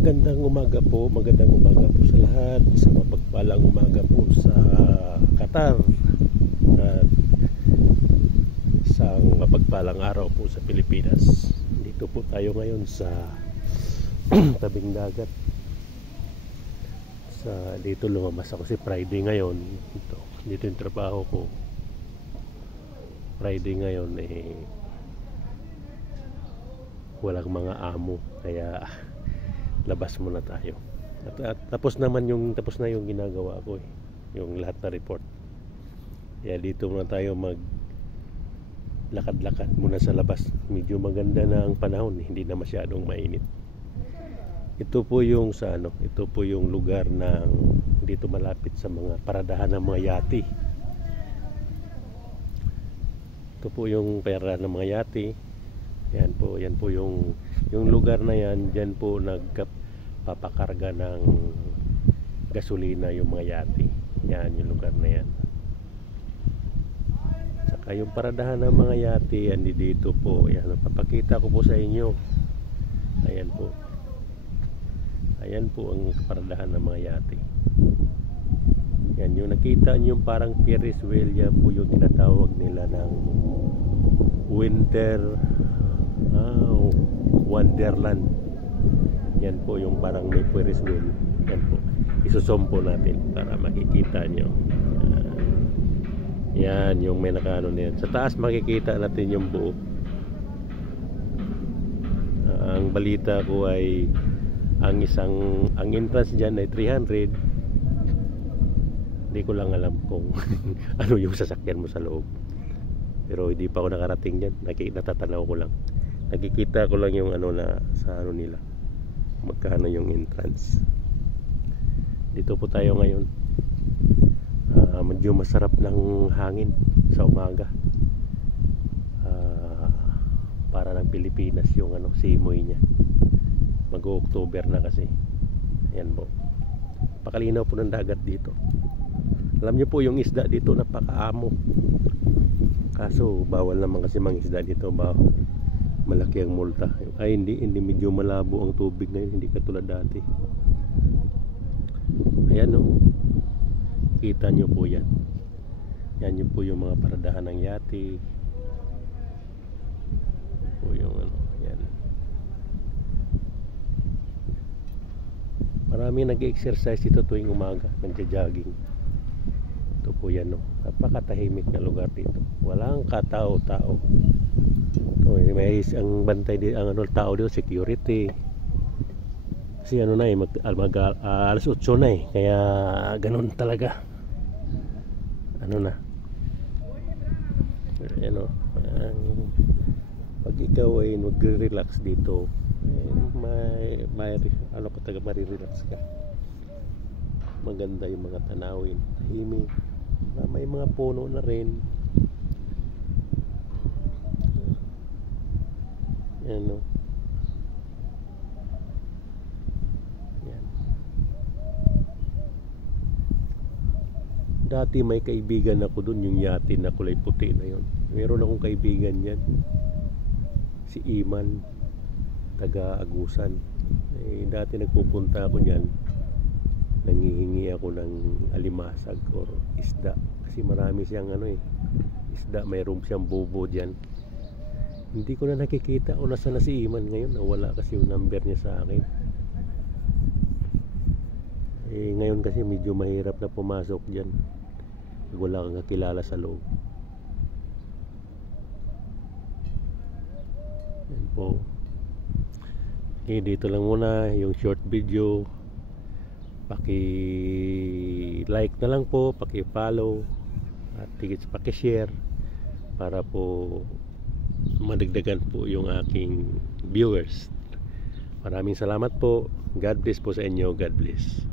magandang umaga po sa lahat. Isang mapagpalang umaga po sa Qatar at isang mapagpalang araw po sa Pilipinas. Dito po tayo ngayon sa tabing dagat. Dito lumabas ako si Friday ngayon. Dito yung trabaho ko. Friday ngayon walang mga amo, kaya labas muna tayo. At tapos na yung ginagawa ko yung lahat na report. Kaya dito muna tayo lakad-lakad muna sa labas. Medyo maganda na ang panahon, hindi na masyadong mainit. Ito po yung lugar ng dito malapit sa mga paradahan ng mga yati. Ito po yung paradahan ng mga yati. Yan po yung lugar na yan. Diyan po nagpapakarga ng gasolina yung mga yati. Yan yung lugar na yan. Saka yung paradahan ng mga yati, yan dito po. Yan, papakita ko po sa inyo. Ayan po. Ayan po ang paradahan ng mga yati. Yan yung nakita nyo parang Ferris wheel. Yan po yung tinatawag nila ng Wonderland. Yan po yung parang may Ferris wheel. Yan po. Isusompo natin para makikita nyo. Yan yung may nakaano niyan. Sa taas makikita natin yung buo. Ang balita ko ay ang entrance dyan ay 300. Hindi ko lang alam kung ano yung sasakyan mo sa loob. Pero hindi pa ako nakarating dyan. Natatanaw ko lang. Nakikita ko lang yung nila. Magkano yung entrance. Dito po tayo ngayon. Medyo masarap ng hangin sa umaga. Para ng Pilipinas yung simoy niya. Mag-October na kasi. Ayan po. Pakalinaw po ng dagat dito. Alam niyo po yung isda dito napakaamo. Kaso bawal naman kasi mangisda dito, malaki ang multa. Ay hindi medyo malabo ang tubig ngayon, hindi katulad dati. Ayan kita nyo po yan. Yan yun po yung mga paradahan ng yati. Po yung yan. Marami nag-exercise dito tuwing umaga, nagja-jogging. Ito po yan napakatahimik na lugar dito. Walang katao-tao. May ang bantay ang tao dito, security. Kasi alas 8 na kaya ganun talaga. Pag ikaw ay magre-relax dito, marirelax ka. Maganda yung mga tanawin, tahimik. May mga puno na rin. Yan yan. Dati may kaibigan ako dun, yung yati na kulay puti na yun. Meron akong kaibigan yan, si Iman, taga Agusan. Dati nagpupunta ako dyan, nangihingi ako ng alimasag or isda kasi marami siyang isda, mayroon siyang bobo dyan. Hindi ko na nakikita o nasa na si Iman ngayon. Nawala kasi yung number niya sa akin. Ngayon kasi medyo mahirap na pumasok dyan. Wala kang kakilala sa loob. Yan po. Dito lang muna yung short video. Paki-like na lang po, paki-follow at paki-share para po madagdagan po yung aking viewers. Maraming salamat po. God bless po sa inyo. God bless.